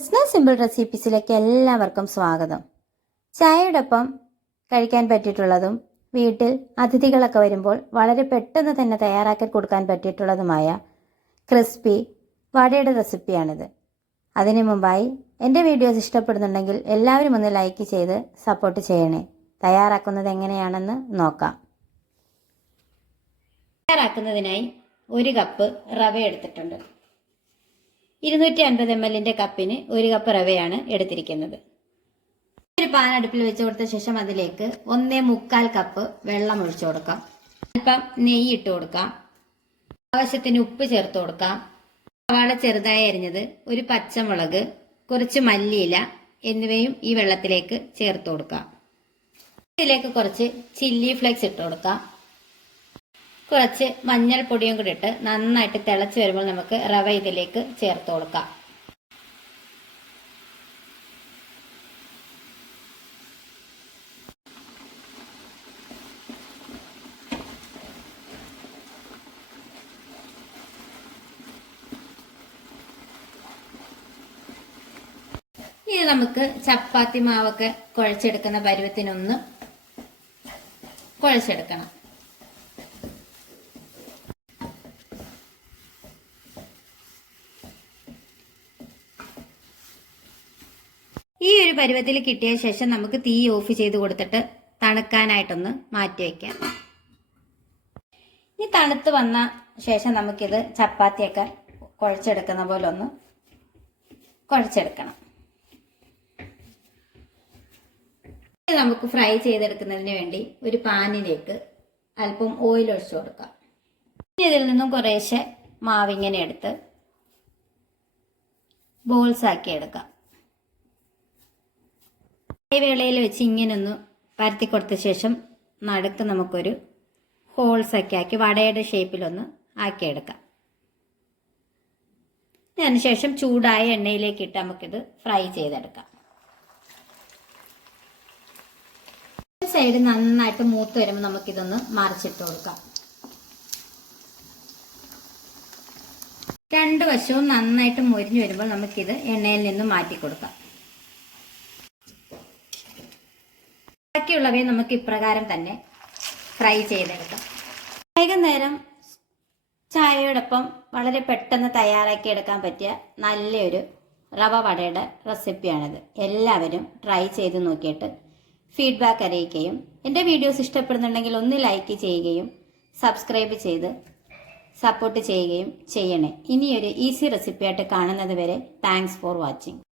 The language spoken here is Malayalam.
ബിസിനസ് സിമ്പിൾ റെസിപ്പീസിലേക്ക് എല്ലാവർക്കും സ്വാഗതം. ചായയോടൊപ്പം കഴിക്കാൻ പറ്റിയിട്ടുള്ളതും വീട്ടിൽ അതിഥികളൊക്കെ വരുമ്പോൾ വളരെ പെട്ടെന്ന് തന്നെ തയ്യാറാക്കി കൊടുക്കാൻ പറ്റിയിട്ടുള്ളതുമായ ക്രിസ്പി വടയുടെ റെസിപ്പിയാണിത്. അതിനു മുമ്പായി എൻ്റെ വീഡിയോസ് ഇഷ്ടപ്പെടുന്നുണ്ടെങ്കിൽ എല്ലാവരും ഒന്ന് ലൈക്ക് ചെയ്ത് സപ്പോർട്ട് ചെയ്യണേ. തയ്യാറാക്കുന്നത് എങ്ങനെയാണെന്ന് നോക്കാം. തയ്യാറാക്കുന്നതിനായി 1 കപ്പ് റവ എടുത്തിട്ടുണ്ട്. 250 ml കപ്പിന് 1 കപ്പ് റവയാണ് എടുത്തിരിക്കുന്നത്. ഒരു പാൻ അടുപ്പിൽ വെച്ച് കൊടുത്ത ശേഷം അതിലേക്ക് 1/4 കപ്പ് വെള്ളം ഒഴിച്ചു കൊടുക്കാം. അല്പം നെയ്യ് ഇട്ട് കൊടുക്കാം. ആവശ്യത്തിന് ഉപ്പ് ചേർത്ത് കൊടുക്കാം. സവാള ചെറുതായി അരിഞ്ഞത്, ഒരു പച്ചമുളക്, കുറച്ച് മല്ലിയില എന്നിവയും ഈ വെള്ളത്തിലേക്ക് ചേർത്ത് കൊടുക്കാം. ഇതിലേക്ക് കുറച്ച് ചില്ലി ഫ്ലേക്സ് ഇട്ട് കൊടുക്കാം. കുറച്ച് മഞ്ഞൾപ്പൊടിയും കൂടി ഇട്ട് നന്നായിട്ട് തിളച്ച് വരുമ്പോൾ നമുക്ക് റവ ഇതിലേക്ക് ചേർത്ത് കൊടുക്കാം. ഇനി നമുക്ക് ചപ്പാത്തി മാവൊക്കെ കുഴച്ചെടുക്കുന്ന പരുവത്തിനൊന്ന് കുഴച്ചെടുക്കണം. ഈ ഒരു പരുവത്തിൽ കിട്ടിയ ശേഷം നമുക്ക് തീ ഓഫ് ചെയ്ത് കൊടുത്തിട്ട് തണുക്കാനായിട്ടൊന്ന് മാറ്റി വയ്ക്കാം. ഇനി തണുത്ത് വന്ന ശേഷം നമുക്കിത് ചപ്പാത്തിയൊക്കെ കുഴച്ചെടുക്കുന്ന പോലെ ഒന്ന് കുഴച്ചെടുക്കണം. നമുക്ക് ഫ്രൈ ചെയ്തെടുക്കുന്നതിന് വേണ്ടി ഒരു പാനിലേക്ക് അല്പം ഓയിൽ ഒഴിച്ചു കൊടുക്കാം. ഇനി ഇതിൽ നിന്നും കുറേശ്ശെ മാവിങ്ങനെ എടുത്ത് ബോൾസ് ആക്കി എടുക്കാം. വേളയിൽ വെച്ച് ഇങ്ങനെ ഒന്ന് പരത്തി കൊടുത്ത ശേഷം നടുക്ക് നമുക്കൊരു ഹോൾസ് ഒക്കെ ആക്കി വടയുടെ ഷേപ്പിലൊന്ന് ആക്കിയെടുക്കാം. അതിനുശേഷം ചൂടായ എണ്ണയിലേക്ക് ഇട്ട് നമുക്കിത് ഫ്രൈ ചെയ്തെടുക്കാം. സൈഡ് നന്നായിട്ട് മൂത്ത് വരുമ്പോൾ നമുക്കിതൊന്ന് മറിച്ചിട്ട് കൊടുക്കാം. 2 വശവും നന്നായിട്ട് മൊരിഞ്ഞു വരുമ്പോൾ നമുക്കിത് എണ്ണയിൽ നിന്ന് മാറ്റി കൊടുക്കാം. ബാക്കിയുള്ളവയെ നമുക്ക് ഇപ്രകാരം തന്നെ ഫ്രൈ ചെയ്തെടുക്കാം. വൈകുന്നേരം ചായയോടൊപ്പം വളരെ പെട്ടെന്ന് തയ്യാറാക്കി എടുക്കാൻ പറ്റിയ നല്ലൊരു റവ വടയുടെ റെസിപ്പിയാണിത്. എല്ലാവരും ട്രൈ ചെയ്ത് നോക്കിയിട്ട് ഫീഡ്ബാക്ക് അറിയിക്കുകയും എൻ്റെ വീഡിയോസ് ഇഷ്ടപ്പെടുന്നുണ്ടെങ്കിൽ ഒന്ന് ലൈക്ക് ചെയ്യുകയും സബ്സ്ക്രൈബ് ചെയ്ത് സപ്പോർട്ട് ചെയ്യുകയും ചെയ്യണേ. ഇനിയൊരു ഈസി റെസിപ്പിയായിട്ട് കാണുന്നത് വരെ താങ്ക്സ് ഫോർ വാച്ചിങ്.